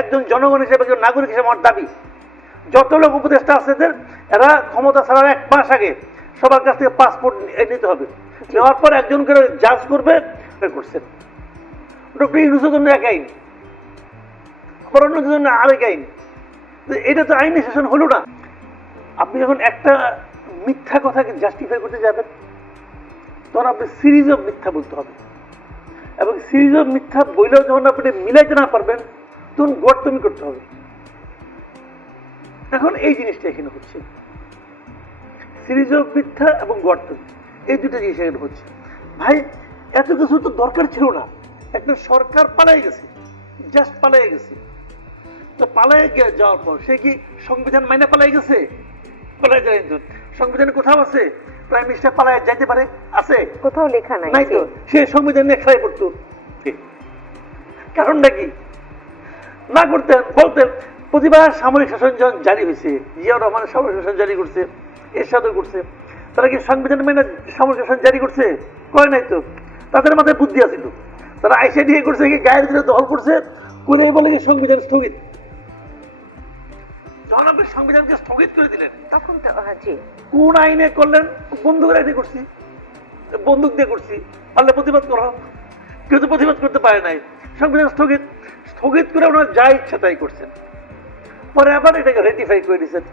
একজন জনগণ হিসেবে একজন নাগরিক হিসেবে আমার দাবি। যত লোক উপদেষ্টা আছে এরা ক্ষমতা ছাড়ার এক মাস আগে সবার কাছ থেকে পাসপোর্ট নিতে হবে। নেওয়ার পর একজন করে জাজ করবে করছেন ডক্টর ইউনুসের জন্য এক আইন। আবার অন্য জন্য আরেক আইন। এটা তো আইনি শাসন হলো না। আপনি যখন একটা মিথ্যা কথাকে জাস্টিফাই করতে যাবেন তখন আপনি সিরিজ অফ মিথ্যা বলতে হবে। এবং সিরিজ অফ মিথ্যা বইলেও যখন আপনি মিলাইতে না পারবেন তখন গর্তমি করতে হবে। এখন এই জিনিসটা এখানে হচ্ছে। সিরিজ অফ মিথ্যা এবং গর্তমি এই দুটো জিনিস এখানে হচ্ছে। ভাই এত কিছু তো দরকার ছিল না। একটা সরকার পালাই গেছে জাস্ট পালাই গেছে। তো পালাই যাওয়ার পর সে কি সংবিধান মাইনে পালাই গেছে? পালাই যায়। সংবিধানে কোথাও আছে? প্রাইম মিনিস্টার পালায় যাইতে পারে? আছে? কোথাও লেখা নাই তো। সে। সংবিধান নিয়ে খেলাই করতো কারণটা কি? না করতেন বলতেন প্রতিবার সামরিক শাসন যখন জারি হয়েছে জিয়াউর রহমান সামরিক শাসন জারি করছে এরশাদও করছে তারা কি সংবিধান মেনে সামরিক শাসন জারি করছে? করে নাই তো? তাদের মাথায় বুদ্ধি আছিল। তারা আইসা দিয়ে করছে কি গায়ের দিনে দখল করছে করে বলে কি সংবিধান স্থগিত? যখন আপনি সংবিধানকে স্থগিত করে দিলেন। তখন তো হ্যাঁ, জি। কোন আইনে করলেন? বন্দুকের আইনে করছি। বন্দুক দিয়ে করছি। পারলে প্রতিবাদ করা হোক। কেউ তো প্রতিবাদ করতে পারে নাই। সংবিধান স্থগিত। স্থগিত করে ওনারা যা ইচ্ছা তাই করছেন। পরে আবার এটাকে রেটিফাই করে দিয়েছেন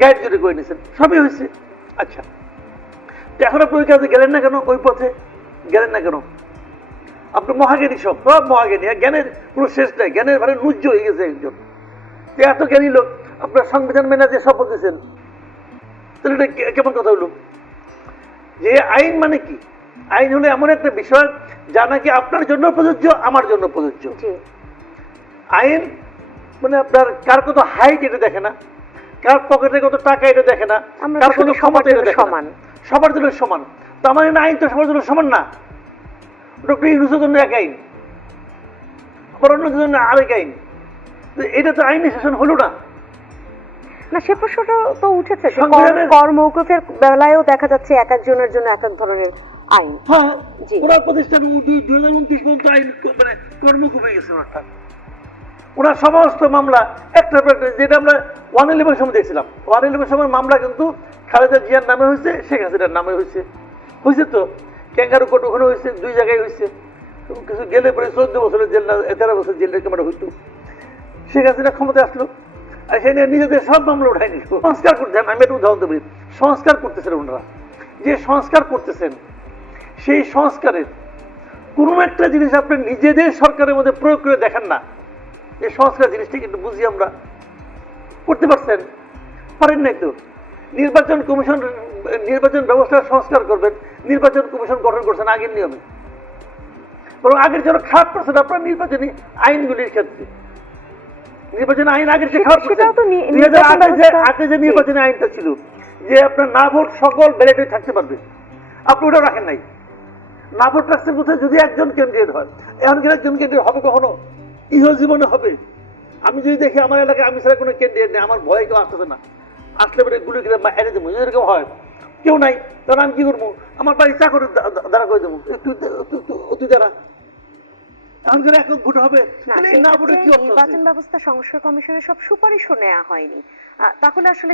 গাইড জুড়ে করে নিয়েছেন সবই হয়েছে। আচ্ছা এখন আপনি ওই কাজে গেলেন না কেন? ওই পথে গেলেন না কেন? আপনি মহাজ্ঞানী সব সব মহাজ্ঞানী জ্ঞানের কোনো শেষ নাই। জ্ঞানের ভারে নুজ্জ হয়ে গেছে একজন। এত জ্ঞানী লোক, আপনার সংবিধান মেনে যে শপথ দিয়েছেন, তাহলে এটা কেমন কথা হলো? যে আইন মানে কি? আইন হলো এমন একটা বিষয়, যা নাকি আপনার জন্য প্রযোজ্য, আমার জন্য প্রযোজ্য। আইন মানে আপনার কার কত হাইট এটা দেখে না কার পকেটে কত টাকা এটা দেখে না কার কত ক্ষমতা এটা দেখে সমান। সবার জন্য সমান। তো আমার এখানে আইন তো সবার জন্য সমান না। ডক্টর ইউনুসের জন্য এক আইন। আবার অন্য জন্য আরেক আইন। এটা তো আইনি শাসন হলো না। না সে প্রশ্নটা তো উঠেছে কর- মৌকুফের বেলায়ও দেখা যাচ্ছে এক একজনের জন্য এক এক ধরনের আইন। হ্যাঁ। ওনার প্রতিষ্ঠান দুই হাজার উনত্রিশ পর্যন্ত আইন মানে কর্মকুপ হয়ে গেছে ওনারটা ওনার সমস্ত মামলা, একটা যেটা আমরা ওয়ান ইলেভেন সময় দেখছিলাম। ওয়ান ইলেভেন সময় মামলা কিন্তু খালেদা জিয়ার নামে হয়েছে, শেখ হাসিনার নামে হয়েছে। হয়েছে তো? ক্যাঙ্গারু কোর্ট ওখানে হয়েছে, দুই জায়গায় হয়েছে। কিছু গেলে পরে চোদ্দ বছরের জেল না তেরো বছর জেলের ক্যামেরা হইতো। শেখ হাসিনা ক্ষমতায় আসলো। আর সে নিয়ে নিজেদের সব মামলা উঠাই নিল। সংস্কার করতেন আমি একটা উদাহরণ দেবো। সংস্কার করতেছেন ওনারা। যে সংস্কার করতেছেন, সেই সংস্কারের কোনো একটা জিনিস আপনি নিজেদের সরকারের মধ্যে প্রয়োগ করে দেখেন না। যে সংস্কার জিনিসটা কিন্তু বুঝি আমরা করতে পারছেন। পারেন নাই তো? নির্বাচন কমিশন নির্বাচন ব্যবস্থা সংস্কার করবেন নির্বাচন কমিশন গঠন করছেন আগের নিয়মে। বরং আগের জন্য খারাপ করছেন আপনার নির্বাচনী আইনগুলির ক্ষেত্রে। নির্বাচনী আইন আগের যে খারাপ করছেন নি- দুই হাজার ব্যবস্থা- আগে যে নির্বাচনী আইনটা ছিল যে আপনার না ভোট সকল ব্যালেটে থাকতে পারবে। আপনি ওটা রাখেন নাই। না ভোট রাখছেন কোথায় যদি একজন ক্যান্ডিডেট হয় এখন একজন ক্যান্ডিডেট হবে কখনো? ইহ জীবনে হবে। আমি যদি দেখি আমার এলাকায় আমি ছাড়া কোনো ক্যান্ডিডেট নেই আমার ভয় কেউ আসতেছে না। আসলে পরে গুলি করে মা- এনে দেবো এরকম হয়। কেউ নাই তখন আমি কি করব? আমার বাড়ি চাকরি দাঁড়া করে দেবো। একটু- দাঁড়া? নির্বাচন ব্যবস্থা সংস্কার কমিশনের সব সুপারিশও নেওয়া হয়নি। তাহলে আসলে